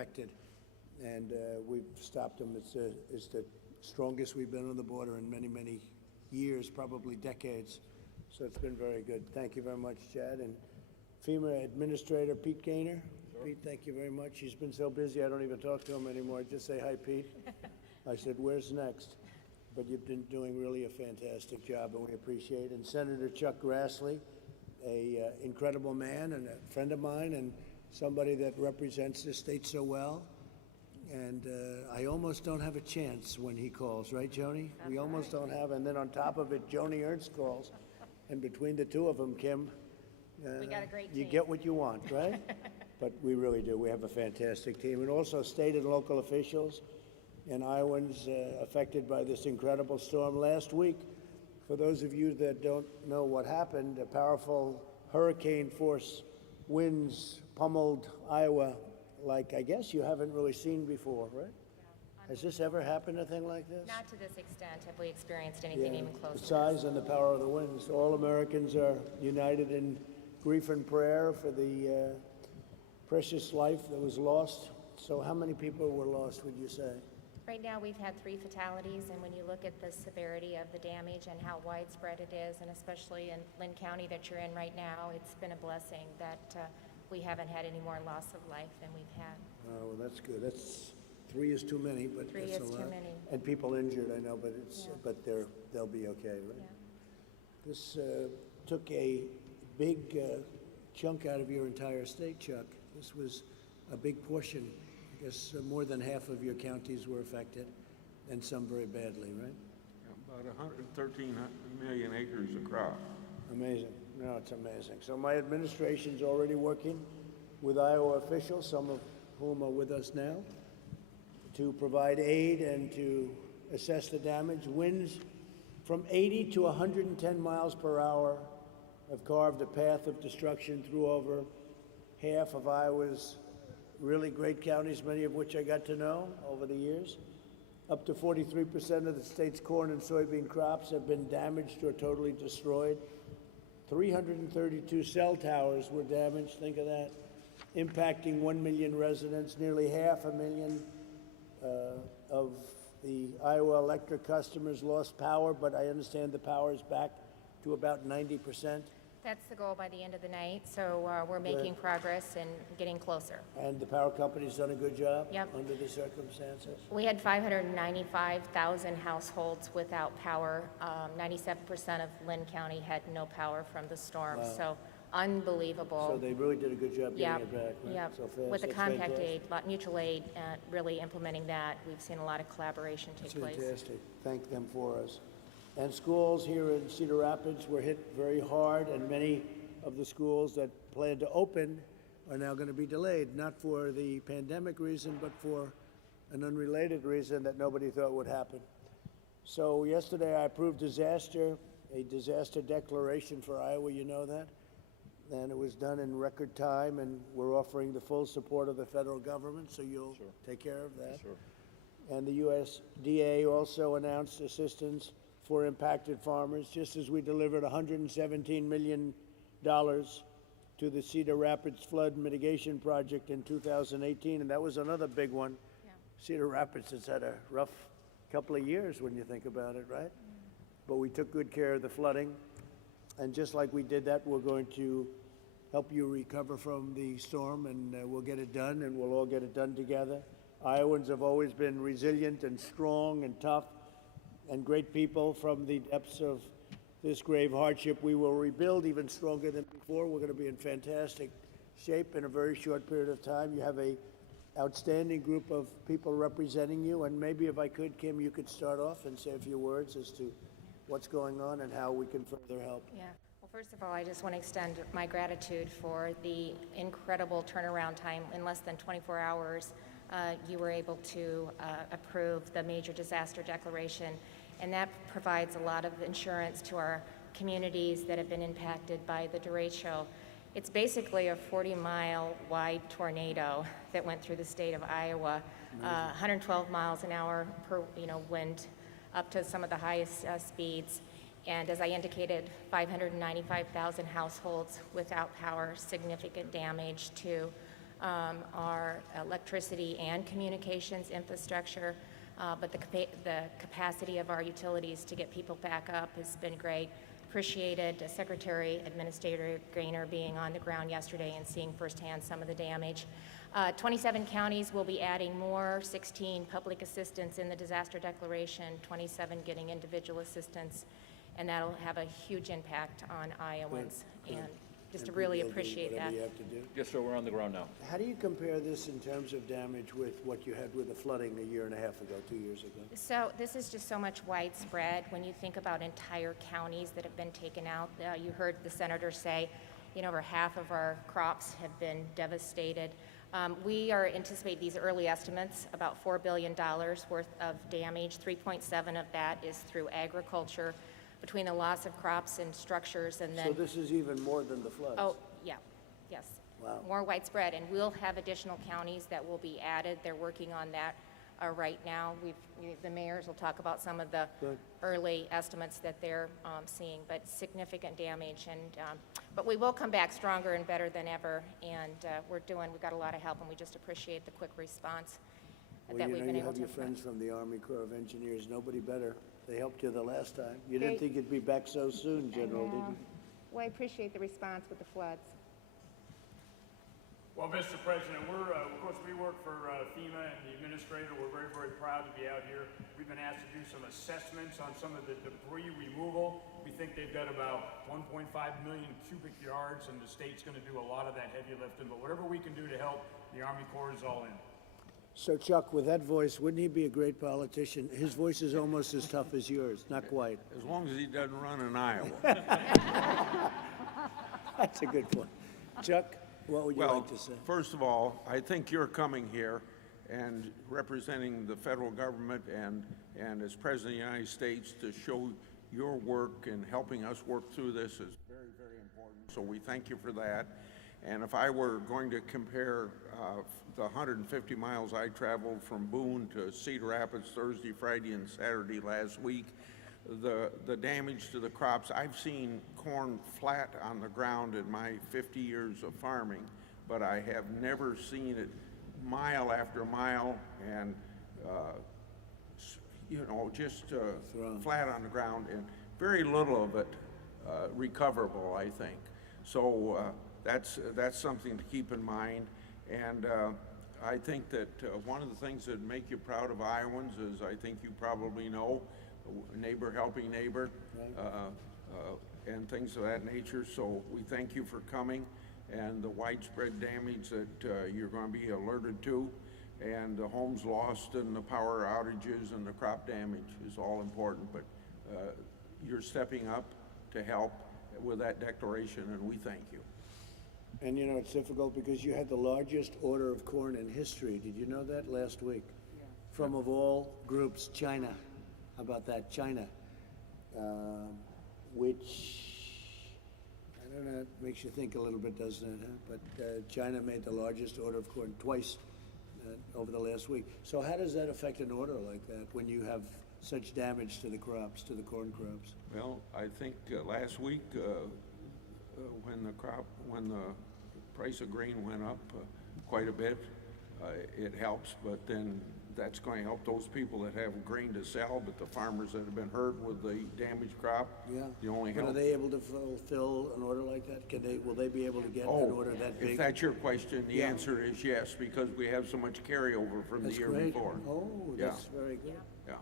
affected, and we've stopped them. It's the strongest we've been on the border in many, many years, probably decades. So it's been very good. Thank you very much, Chad. And FEMA Administrator Pete Gaynor. Sure. Pete, thank you very much. He's been so busy I don't even talk to him anymore. I just say, hi, Pete. I said, where's next? But you've been doing really a fantastic job, and we appreciate it. And Senator Chuck Grassley, a incredible man and a friend of mine and somebody that represents the state so well. And I almost don't have a chance when he calls, right, Joni? We almost don't have. And then on top of it, Joni Ernst calls. And between the two of them, Kim, we got a great team. You get what you want, right? But we really do. We have a fantastic team. And also state and local officials and Iowans affected by this incredible storm last week. For those of you that don't know what happened, a powerful hurricane force winds pummeled Iowa like I guess you haven't really seen before, right? Has this ever happened, a thing like this? Not to this extent. Have we experienced anything even close to this? The size and the power of the winds. All Americans are united in grief and prayer for the precious life that was lost. So how many people were lost, would you say? Right now we've had 3 fatalities, and when you look at the severity of the damage and how widespread it is, and especially in Lynn County that you're in right now, it's been a blessing that we haven't had any more loss of life than we've had. Oh, well, that's good. That's 3 is too many, but 3 that's is a lot. Too many. And people injured, I know, but but they'll be okay, right? Yeah. This took a big chunk out of your entire state, Chuck. This was a big portion. I guess more than half of your counties were affected, and some very badly, right? About 113 million acres of crop. Amazing. No, it's amazing. So my administration's already working with Iowa officials, some of whom are with us now, to provide aid and to assess the damage. Winds from 80 to 110 miles per hour have carved a path of destruction through over half of Iowa's really great counties, many of which I got to know over the years. Up to 43% of the state's corn and soybean crops have been damaged or totally destroyed. 332 cell towers were damaged, think of that, impacting 1 million residents. Nearly 500,000 of the Iowa electric customers lost power, but I understand the power is back to about 90%. That's the goal by the end of the night, so we're making progress and getting closer. And the power company's done a good job. Yep. Under the circumstances? We had 595,000 households without power. 97% of Lynn County had no power from the storm. Wow. So unbelievable. So they really did a good job getting it back, right? Yep. So fast. With the That's compact fantastic. aid, mutual aid, really implementing that, we've seen a lot of collaboration take place. Fantastic. Thank them for us. And schools here in Cedar Rapids were hit very hard, and many of the schools that plan to open are now going to be delayed, not for the pandemic reason, but for an unrelated reason that nobody thought would happen. So yesterday I approved a disaster declaration for Iowa, you know that? And it was done in record time, and we're offering the full support of the federal government, so you'll take care of that. Sure. And the USDA also announced assistance for impacted farmers, just as we delivered $117 million to the Cedar Rapids Flood Mitigation Project in 2018, and that was another big one. Yeah. Cedar Rapids has had a rough couple of years when you think about it, right? But we took good care of the flooding, and just like we did that, we're going to help you recover from the storm, and we'll get it done, and we'll all get it done together. Iowans have always been resilient and strong and tough and great people. From the depths of this grave hardship, we will rebuild even stronger than before. We're going to be in fantastic shape in a very short period of time. You have a outstanding group of people representing you, and maybe if I could, Kim, you could start off and say a few words as to what's going on and how we can further help. Yeah. Well, first of all, I just want to extend my gratitude for the incredible turnaround time. In less than 24 hours, you were able to approve the major disaster declaration, and that provides a lot of insurance to our communities that have been impacted by the derecho. It's basically a 40-mile wide tornado that went through the state of Iowa, 112 miles an hour per wind, up to some of the highest speeds. And as I indicated, 595,000 households without power, significant damage to our electricity and communications infrastructure, but the capacity of our utilities to get people back up has been great. Appreciated Secretary Administrator Gaynor being on the ground yesterday and seeing firsthand some of the damage. 27 counties will be adding more, 16 public assistance in the disaster declaration, 27 getting individual assistance, and that'll have a huge impact on Iowans. Good. And just to And really you'll do appreciate that. whatever you have to do. Yes, sir, we're on the ground now. How do you compare this in terms of damage with what you had with the flooding a year and a half ago, 2 years ago? So this is just so much widespread when you think about entire counties that have been taken out. You heard the senator say, over half of our crops have been devastated. We are anticipating these early estimates, about $4 billion worth of damage. 3.7 of that is through agriculture, between the loss of crops and structures, and then. So this is even more than the floods? Oh, yeah, yes. Wow. More widespread, and we'll have additional counties that will be added. They're working on that right now. The mayors will talk about some of the Good. early estimates that they're seeing, but significant damage. But we will come back stronger and better than ever, and we've got a lot of help, and we just appreciate the quick response that we've been You able have to. your friends from the Army Corps of Engineers, nobody better. They helped you the last time. You didn't They- think you'd be back so soon, General, did you? Well, I appreciate the response with the floods. Well, Mr. President, of course, we work for FEMA and the administrator. We're very, very proud to be out here. We've been asked to do some assessments on some of the debris removal. We think they've got about 1.5 million cubic yards, and the state's going to do a lot of that heavy lifting. But whatever we can do to help, the Army Corps is all in. So Chuck, with that voice, wouldn't he be a great politician? His voice is almost as tough as yours, not quite. As long as he doesn't run in Iowa. That's a good point. Chuck, what would you Well, like to say? first of all, I think you're coming here and representing the federal government and as President of the United States to show your work and helping us work through this is very, very important. So we thank you for that. And if I were going to compare the 150 miles I traveled from Boone to Cedar Rapids Thursday, Friday, and Saturday last week, the damage to the crops, I've seen corn flat on the ground in my 50 years of farming, but I have never seen it mile after mile and, just flat on the ground, and very little of it recoverable, I think. So that's something to keep in mind. And I think that one of the things that make you proud of Iowans is, I think you probably know, neighbor helping neighbor, and things of that nature. So we thank you for coming, and the widespread damage that you're going to be alerted to, and the homes lost and the power outages and the crop damage is all important. But you're stepping up to help with that declaration, and we thank you. And it's difficult because you had the largest order of corn in history. Did you know that last week? Yeah. From of all groups, China. How about that? China, which, I don't know, makes you think a little bit, doesn't it? Huh? But China made the largest order of corn twice over the last week. So how does that affect an order like that when you have such damage to the crops, to the corn crops? Well, I think last week when the price of grain went up quite a bit, it helps, but then that's going to help those people that have grain to sell, but the farmers that have been hurt with the damaged crop, Yeah. the only But help. are they able to fulfill an order like that? Will they be able to get an order that big? If that's your question, the Yeah. answer is yes, because we have so much carryover from the That's year great. before. Oh, Yeah. that's very good. Yeah.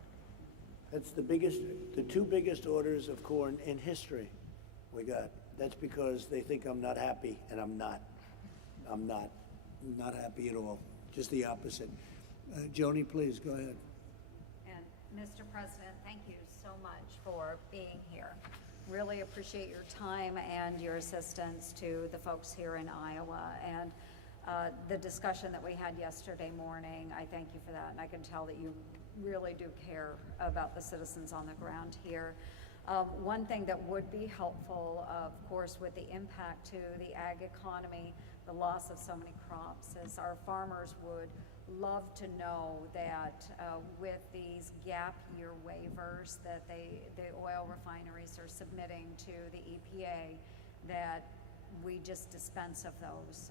That's the two biggest orders of corn in history we got. That's because they think I'm not happy, and I'm not. I'm not happy at all. Just the opposite. Joni, please, go ahead. And Mr. President, thank you so much for being here. Really appreciate your time and your assistance to the folks here in Iowa. And the discussion that we had yesterday morning, I thank you for that. And I can tell that you really do care about the citizens on the ground here. One thing that would be helpful, of course, with the impact to the ag economy, the loss of so many crops, is our farmers would love to know that with these gap year waivers that the oil refineries are submitting to the EPA, that we just dispense of those.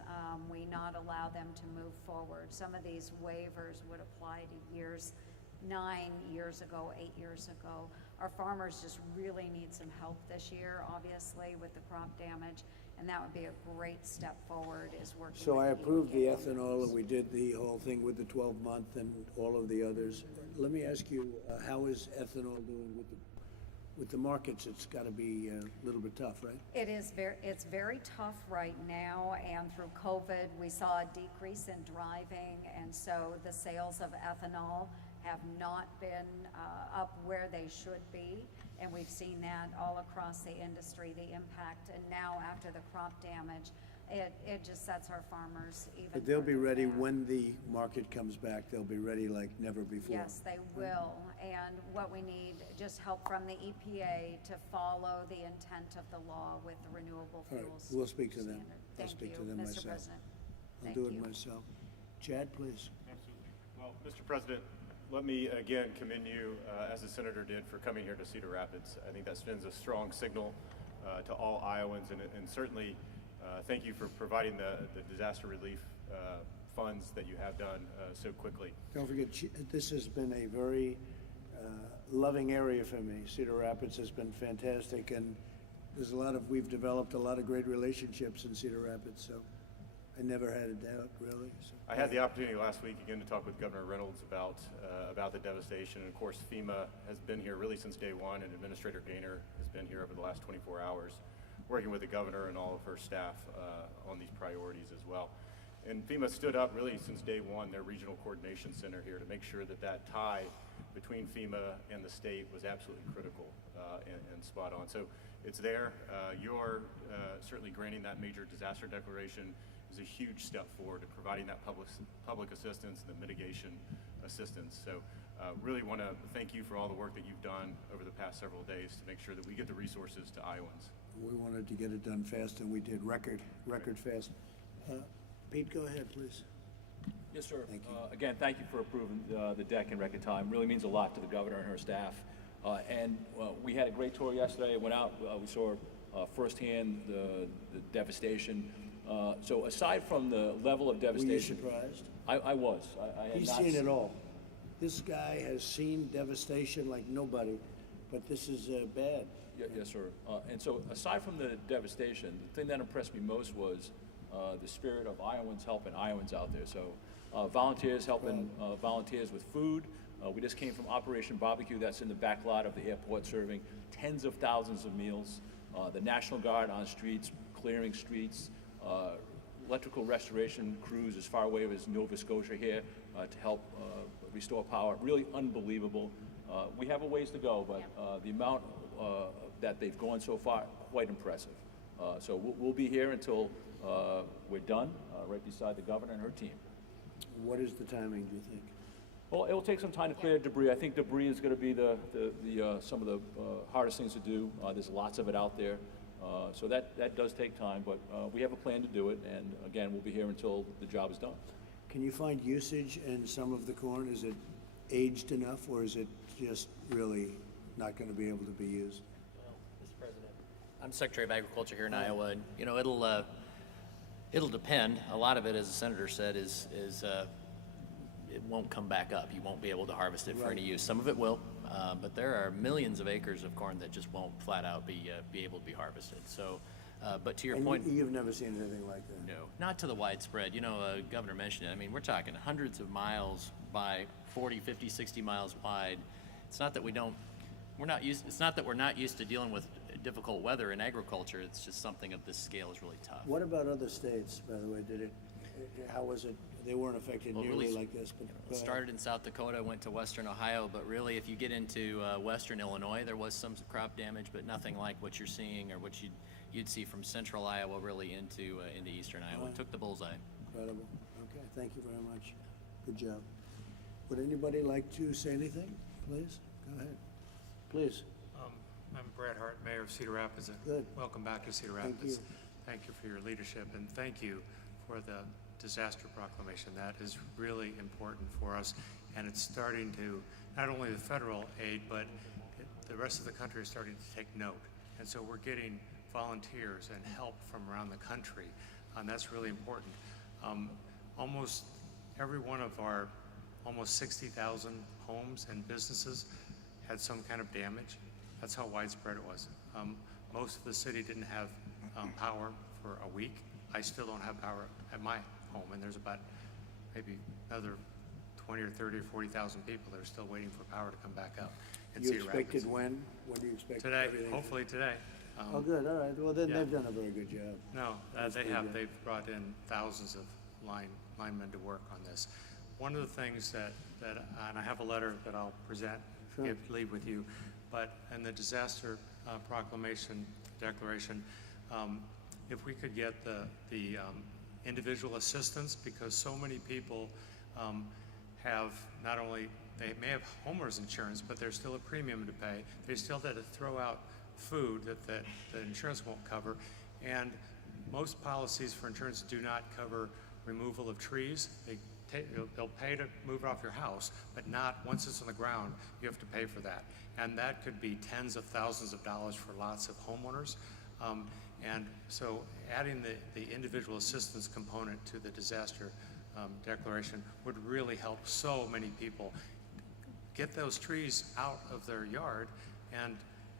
We not allow them to move forward. Some of these waivers would apply to years, 9 years ago, 8 years ago. Our farmers just really need some help this year, obviously, with the crop damage, and that would be a great step forward, is working So with I the approved the EPA on ethanol, those. and we did the whole thing with the 12-month and all of the others. Let me ask you, how is ethanol doing with the markets? It's got to be a little bit tough, right? It's very tough right now, and through COVID, we saw a decrease in driving, and so the sales of ethanol have not been up where they should be, and we've seen that all across the industry, the impact, and now after the crop damage, it just sets our farmers even But they'll be further ready back. when the market comes back. They'll be ready like never before. Yes, they will, and what we need, just help from the EPA to follow the intent of the law with the renewable All right, fuels. we'll speak to them. standard. I'll Thank speak you, to them Mr. myself. President. I'll Thank do it you. myself. Chad, please. Absolutely. Well, Mr. President, let me again commend you, as the senator did, for coming here to Cedar Rapids. I think that sends a strong signal to all Iowans, and certainly thank you for providing the disaster relief funds that you have done so quickly. Don't forget, this has been a very loving area for me. Cedar Rapids has been fantastic, and we've developed a lot of great relationships in Cedar Rapids, so I never had a doubt, really. So, I had the opportunity last week again to talk with Governor Reynolds about the devastation. And of course, FEMA has been here really since day one, and Administrator Gaynor has been here over the last 24 hours, working with the governor and all of her staff on these priorities as well. And FEMA stood up really since day one, their regional coordination center here, to make sure that that tie between FEMA and the state was absolutely critical and spot on. So it's there. You're certainly granting that major disaster declaration is a huge step forward in providing that public assistance and the mitigation assistance. So really want to thank you for all the work that you've done over the past several days to make sure that we get the resources to Iowans. we wanted to get it done fast, and we did record fast. Pete, go ahead, please. Yes, sir. Thank you. Again, thank you for approving the deck in record time. Really means a lot to the governor and her staff. We had a great tour yesterday. Went out, we saw firsthand the devastation. So aside from the level of Were you devastation, surprised? I was. I had He's not seen s- it all. This guy has seen devastation like nobody, but this is bad. Yes, sir. And so aside from the devastation, the thing that impressed me most was the spirit of Iowans helping Iowans out there. So volunteers helping volunteers with food. We just came from Operation Barbecue, that's in the back lot of the airport, serving tens of thousands of meals. The National Guard on streets, clearing streets, electrical restoration crews as far away as Nova Scotia here to help restore power. Really unbelievable. We have a ways to go, but the amount that they've gone so far, quite impressive. So we'll be here until we're done, right beside the governor and her team. What is the timing, do you think? Well, it will take some time to clear debris. I think debris is going to be some of the hardest things to do. There's lots of it out there. So that does take time, but we have a plan to do it, and again, we'll be here until the job is done. Can you find usage in some of the corn? Is it aged enough, or is it just really not going to be able to be used? Well, Mr. President, I'm Secretary of Agriculture here in Iowa, and it'll depend. A lot of it, as the senator said, is it won't come back up. You won't be able to harvest it for any use. Some of it will, but there are millions of acres of corn that just won't flat out be able to be harvested. So, but to your And point, you've never seen anything like that? no, not to the widespread. Governor mentioned it. I mean, we're talking hundreds of miles by 40, 50, 60 miles wide. It's not that it's not that we're not used to dealing with difficult weather in agriculture. It's just something of this scale is really tough. What about other states, by the way? How was it? They weren't affected Well, nearly really, like this, but It started in South Dakota, went to western Ohio, but really if you get into western Illinois, there was some crop damage, but nothing like what you're seeing or what you'd see from central Iowa really into eastern Iowa. It took the bullseye. incredible. Okay, thank you very much. Good job. Would anybody like to say anything, please? Go ahead. Please. I'm Brad Hart, Mayor of Cedar Rapids. Good. Welcome back to Cedar Thank Rapids. you. Thank you for your leadership, and thank you for the disaster proclamation. That is really important for us, and it's starting to, not only the federal aid, but the rest of the country is starting to take note. And so we're getting volunteers and help from around the country, and that's really important. Almost every one of our almost 60,000 homes and businesses had some kind of damage. That's how widespread it was. Most of the city didn't have power for a week. I still don't have power at my home, and there's about maybe another 20 or 30 or 40,000 people that are still waiting for power to come back up. in You Cedar Rapids. expected when? When do you expect Today, everything? hopefully today. Oh, good, all right. Well, then yeah. they've done a very good job. No, That's they pretty have. good. They've brought in thousands of linemen to work on this. One of the things that and I have a letter that I'll present, Sure. leave with you, but in the disaster proclamation declaration, if we could get the individual assistance, because so many people have not only, they may have homeowners insurance, but there's still a premium to pay. They still have to throw out food that the insurance won't cover. And most policies for insurance do not cover removal of trees. They'll pay to move it off your house, but not once it's on the ground, you have to pay for that. And that could be tens of thousands of dollars for lots of homeowners. And so adding the individual assistance component to the disaster declaration would really help so many people get those trees out of their yard and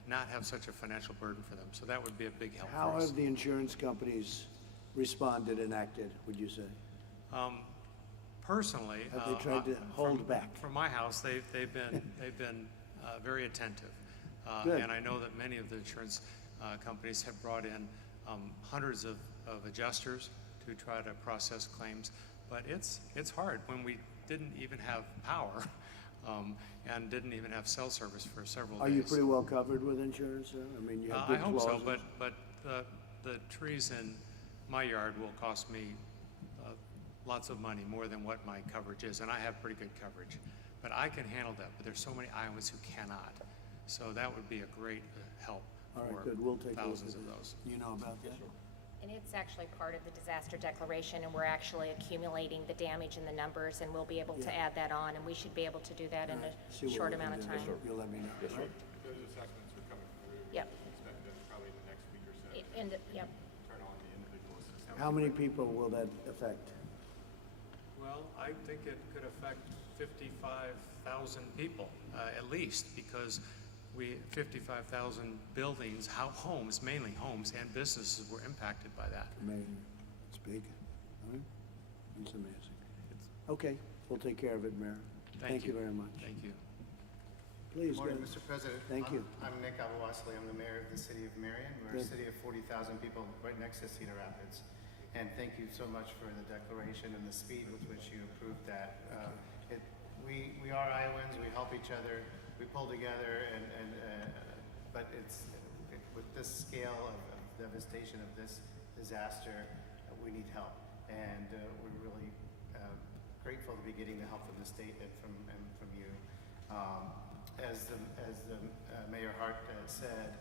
not have such a financial burden for them. So that would be a big help How for us. have the insurance companies responded and acted, would you say? Personally, Have they tried to hold back? From my house, they've been very attentive, Good. and I know that many of the insurance companies have brought in hundreds of adjusters to try to process claims. But it's hard when we didn't even have power and didn't even have cell service for several days. Are you pretty well covered with insurance, sir? I mean, you have I good hope so, clauses? but the trees in my yard will cost me lots of money, more than what my coverage is, and I have pretty good coverage. But I can handle that, but there's so many Iowans who cannot. So that would be a great help All right, for good, we'll take a look thousands at of it. those. You know about that? And it's actually part of the disaster declaration, and we're actually accumulating the damage and the numbers, and we'll be able to Yeah. add that on, and we should be able to do that in See a what short we can amount of do. time. You'll let me know. Yes, sir. Those assessments are coming through. Yep. Expect them probably in the next week or so. Yep. Turn on the individual assistance. How many people will that affect? Well, I think it could affect 55,000 people, at least, because 55,000 buildings, homes, mainly homes, and businesses were impacted by that. Amazing. It's big. All right? It's amazing. Okay, we'll take care of it, Mayor. Thank you very much. Thank you. Please, Good go morning, ahead. Mr. President. Thank you. I'm Nick Abouasley. I'm the mayor of the city of Marion. We're a Good. city of 40,000 people right next to Cedar Rapids. And thank you so much for the declaration and the speed with which you approved that. We are Iowans. We help each other. We pull together, but with this scale of devastation of this disaster, we need help. And we're really grateful to be getting the help from the state and from you. As the Mayor Hart said,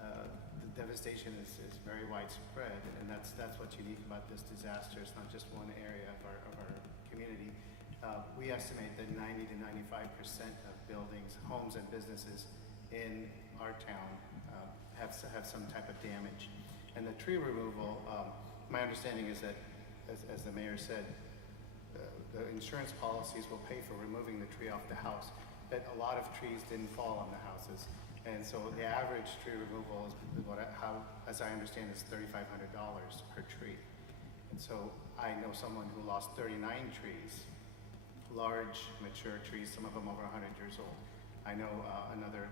the devastation is very widespread, and that's what's unique about this disaster. It's not just one area of our community. We estimate that 90 to 95% of buildings, homes, and businesses in our town have some type of damage. And the tree removal, my understanding is that, as the mayor said, the insurance policies will pay for removing the tree off the house, but a lot of trees didn't fall on the houses. And so the average tree removal is as I understand, is $3,500 per tree. And so I know someone who lost 39 trees, large, mature trees, some of them over 100 years old. I know another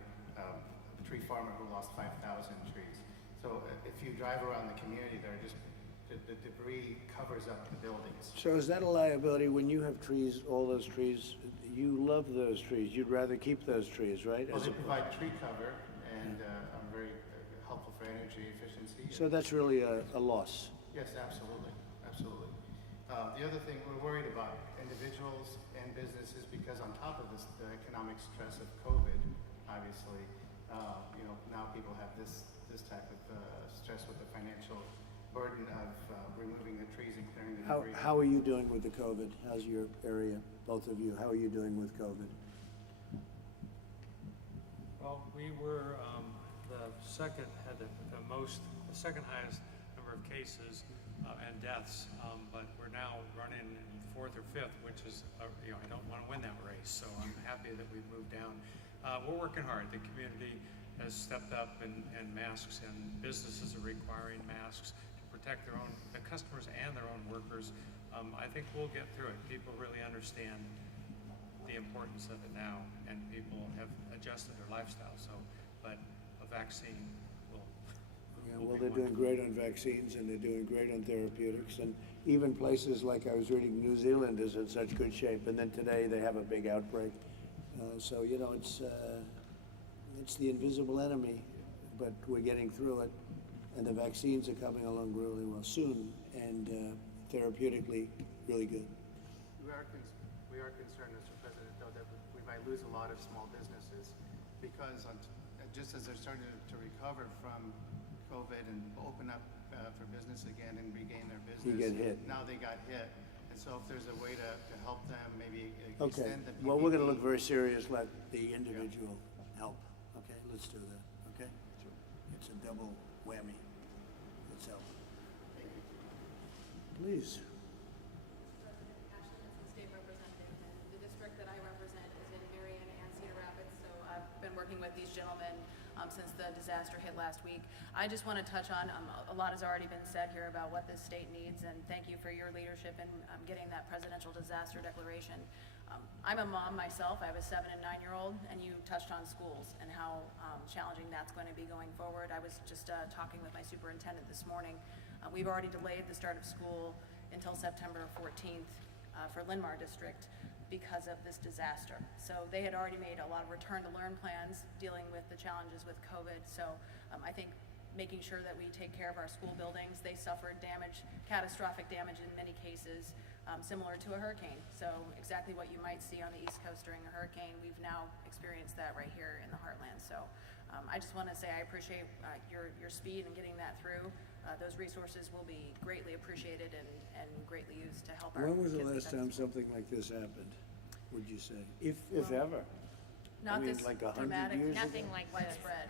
tree farmer who lost 5,000 trees. So if you drive around the community, the debris covers up the buildings. So is that a liability when you have trees, all those trees? You love those trees. You'd rather keep those trees, right? Well, As they a- provide tree cover and are very helpful for energy efficiency. So that's really a loss. Yes, absolutely, absolutely. The other thing, we're worried about individuals and businesses because on top of this, the economic stress of COVID, obviously, now people have this type of stress with the financial burden of removing the trees and clearing the debris. How are you doing with the COVID? How's your area, both of you? How are you doing with COVID? Well, we were, the had the second highest number of cases and deaths, but we're now running fourth or fifth, which is, I don't want to win that race, so I'm happy that we've moved down. We're working hard. The community has stepped up in masks, and businesses are requiring masks to protect the customers and their own workers. I think we'll get through it. People really understand the importance of it now, and people have adjusted their lifestyle. But a vaccine will. Yeah, well, they're doing great on vaccines, and they're doing great on therapeutics, and even places like I was reading, New Zealand is in such good shape, and then today they have a big outbreak. So it's the invisible enemy, but we're getting through it, and the vaccines are coming along really well soon, and therapeutically really good. We are concerned, Mr. President, though, that we might lose a lot of small businesses because just as they're starting to recover from COVID and open up for business again and regain their business. You get hit. Now they got hit. And so if there's a way to help them, maybe Okay, extend the PPP. well, we're gonna look very serious, let the individual help, okay? Let's do that, okay? It's a double whammy. Let's help. Please. State representative, and the district that I represent is in Marion and Cedar Rapids, so I've been working with these gentlemen since the disaster hit last week. I just want to touch on, a lot has already been said here about what this state needs, and thank you for your leadership in getting that presidential disaster declaration. I'm a mom myself. I have a 7 and 9-year-old, and you touched on schools and how challenging that's going to be going forward. I was just talking with my superintendent this morning. We've already delayed the start of school until September 14th for Linn-Mar District because of this disaster. So they had already made a lot of return to learn plans dealing with the challenges with COVID. So I think making sure that we take care of our school buildings. They suffered damage, catastrophic damage in many cases, similar to a hurricane. So exactly what you might see on the East Coast during a hurricane, we've now experienced that right here in the heartland. So I just want to say I appreciate your speed in getting that through. Those resources will be greatly appreciated and greatly used to help our When was the kids last time something like this happened, would you say? If Well, ever? Not I mean, this like 100 dramatic, years ago? Nothing like this. widespread.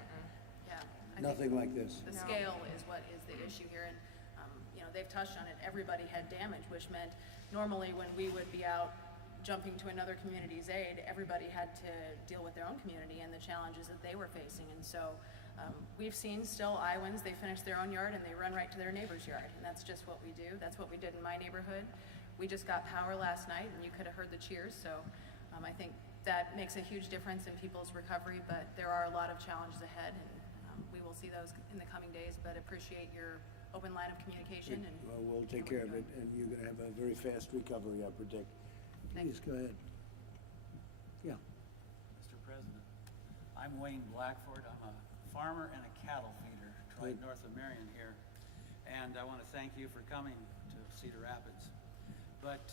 Yeah. I think Nothing like this? The scale is what is the issue here, and they've touched on it. Everybody had damage, which meant normally when we would be out jumping to another community's aid, everybody had to deal with their own community and the challenges that they were facing. And so we've seen still Iowans, they finish their own yard and they run right to their neighbor's yard, and that's just what we do. That's what we did in my neighborhood. We just got power last night, and you could have heard the cheers. So I think that makes a huge difference in people's recovery, but there are a lot of challenges ahead, and we will see those in the coming days, but appreciate your open line of communication. And Well, we'll take care of it, and you're gonna have a very fast recovery, I predict. Please, go ahead. Yeah. Mr. President, I'm Wayne Blackford. I'm a farmer and a cattle feeder right north of Marion here. And I want to thank you for coming to Cedar Rapids. But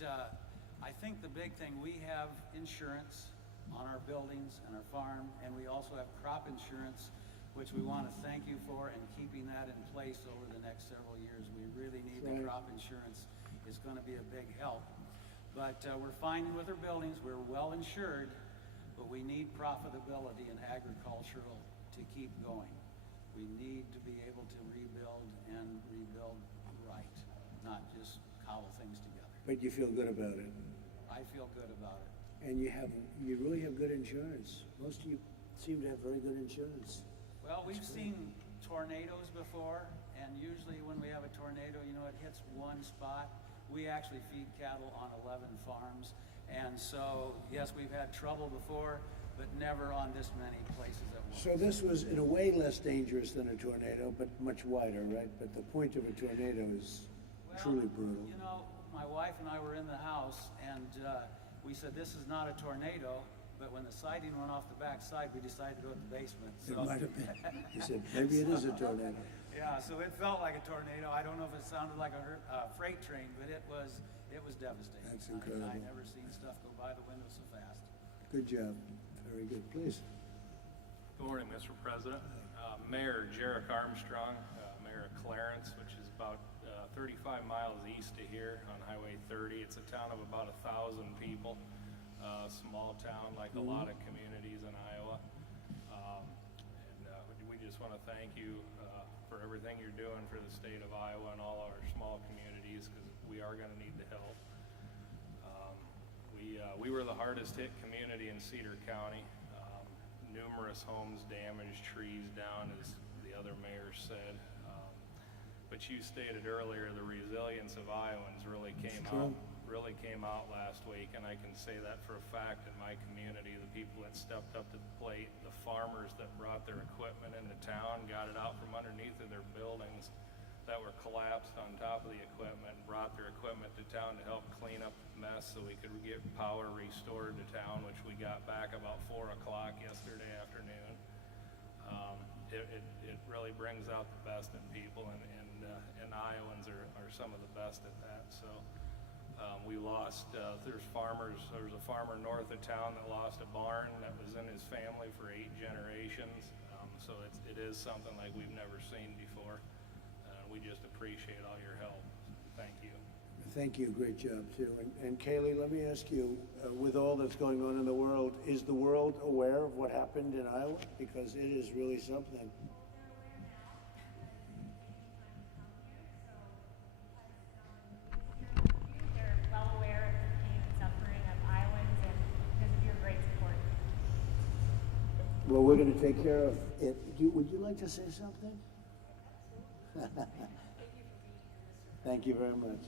I think the big thing, we have insurance on our buildings and our farm, and we also have crop insurance, which we want to thank you for, and keeping that in place over the next several years. We really need the crop insurance. It's going to be a big help. But we're finding with our buildings, we're well insured, but we need profitability in agricultural to keep going. We need to be able to rebuild and rebuild right, not just cobble things together. But you feel good about it, I feel good about it. and you really have good insurance. Most of you seem to have very good insurance. Well, we've seen tornadoes before, and usually when we have a tornado, it hits one spot. We actually feed cattle on 11 farms, and so, yes, we've had trouble before, but never on this many places at once. So this was in a way less dangerous than a tornado, but much wider, right? But the point of a tornado is truly brutal. My wife and I were in the house, and we said, this is not a tornado, but when the siding went off the back side, we decided to go to the basement. It might have been. He said, maybe it is a tornado. Yeah, so it felt like a tornado. I don't know if it sounded like a freight train, but it was devastating. That's incredible. I never seen stuff go by the window so fast. Good job. Very good. Please. Good morning, Mr. President. Mayor Jarek Armstrong, Mayor of Clarence, which is about 35 miles east of here on Highway 30. It's a town of about 1,000 people. Small town like a lot of communities in Iowa. We just want to thank you for everything you're doing for the state of Iowa and all our small communities, because we are going to need the help. We were the hardest hit community in Cedar County. Numerous homes damaged, trees down, as the other mayor said. But you stated earlier, the resilience of Iowans really came out last week, and I can say that for a fact in my community. The people that stepped up to the plate, the farmers that brought their equipment into town, got it out from underneath of their buildings that were collapsed on top of the equipment, and brought their equipment to town to help clean up the mess so we could get power restored to town, which we got back about 4 o'clock yesterday afternoon. It really brings out the best in people, and Iowans are some of the best at that. So we lost, there was a farmer north of town that lost a barn that was in his family for 8 generations. So it is something like we've never seen before. We just appreciate all your help. Thank you. Thank you, great job too. And Kaylee, let me ask you, with all that's going on in the world, is the world aware of what happened in Iowa? Because it is really something. They're well aware of the pain and suffering of Iowans, and because of your great support. Well, we're going to take care of it. Would you like to say something? Thank you very much.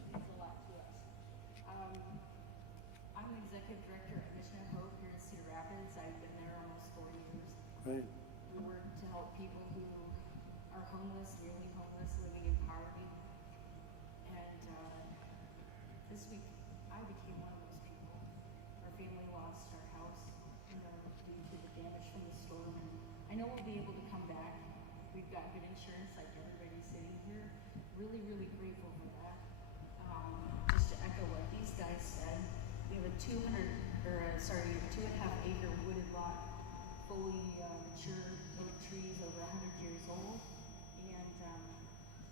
I'm the executive director at Mission of Hope here in Cedar Rapids. I've been there almost 4 years. Right. We work to help people who are homeless, nearly homeless, living in poverty. And this week, I became one of those people. Our family lost our house due to the damage from the storm. And I know we'll be able to come back. We've got good insurance, like everybody sitting here. Really, really grateful for that. Just to echo what these guys said, we have a 2.5 acre wooded lot, fully mature oak trees over 100 years old, and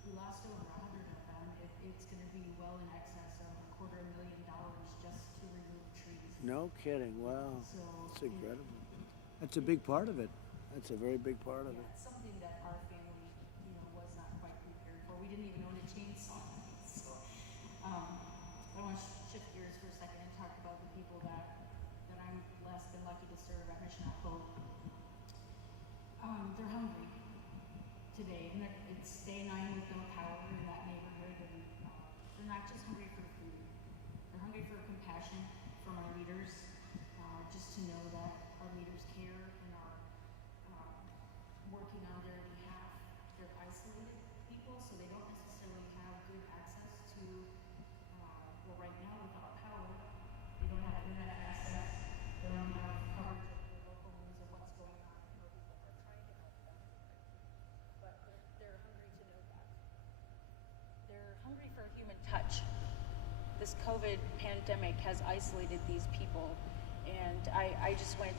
we lost over 100 of them. It's going to be well in excess of $250,000 just to remove trees. No kidding. Wow. So, that's incredible. That's a big part of it. That's a very big part of it. It's something that our family, was not quite prepared for. We didn't even own a chainsaw. So, I want to shift gears for a second and talk about the people that I'm blessed and lucky to serve at Mission of Hope. They're hungry today, and it's day 9 with no power in that neighborhood, and they're not just hungry for food. They're hungry for compassion from our leaders, just to know that our leaders care and are working on their behalf. They're isolated people, so they don't necessarily have good access to, right now without power, they don't have internet access, they don't have coverage of the local news of what's going on. People are trying to help them, but they're hungry to know that. They're hungry for human touch. This COVID pandemic has isolated these people, and I just went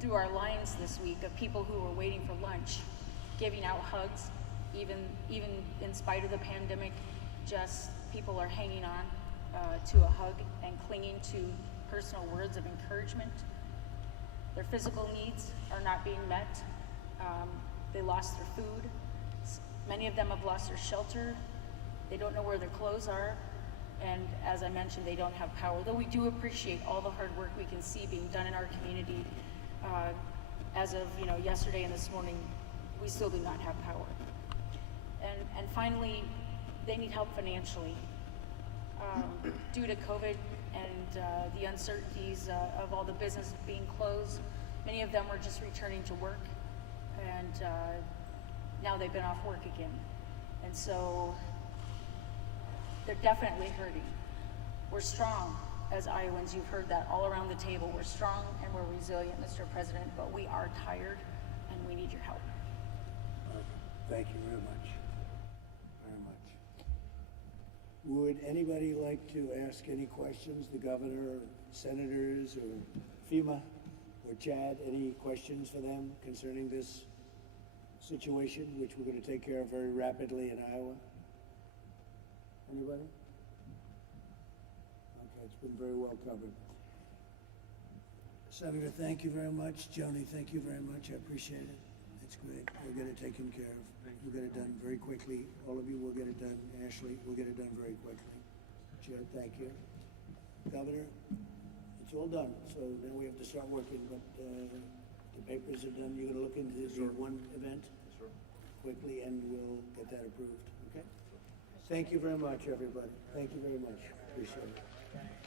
through our lines this week of people who were waiting for lunch, giving out hugs, even in spite of the pandemic. Just people are hanging on to a hug and clinging to personal words of encouragement. Their physical needs are not being met. They lost their food. Many of them have lost their shelter. They don't know where their clothes are. And as I mentioned, they don't have power. Though we do appreciate all the hard work we can see being done in our community, as of yesterday and this morning, we still do not have power. And finally, they need help financially. Due to COVID and the uncertainties of all the business being closed, many of them were just returning to work, and now they've been off work again. And so they're definitely hurting. We're strong as Iowans. You've heard that all around the table. We're strong and we're resilient, Mr. President, but we are tired and we need your help. Thank you very much. Very much. Would anybody like to ask any questions? The governor, senators, or FEMA, or Chad, any questions for them concerning this situation, which we're going to take care of very rapidly in Iowa? Anybody? Okay, it's been very well covered. Senator, thank you very much. Joni, thank you very much. I appreciate it. It's Great, we'll get it taken care of. We'll get it done very quickly. All of you will get it done. Ashley, we'll get it done very quickly. Chair, thank you. Governor, it's all done, so now we have to start working, but the papers are done. You're gonna look into the one event? Quickly, and we'll get that approved, okay? Thank you very much, everybody. Thank you very much. Appreciate it.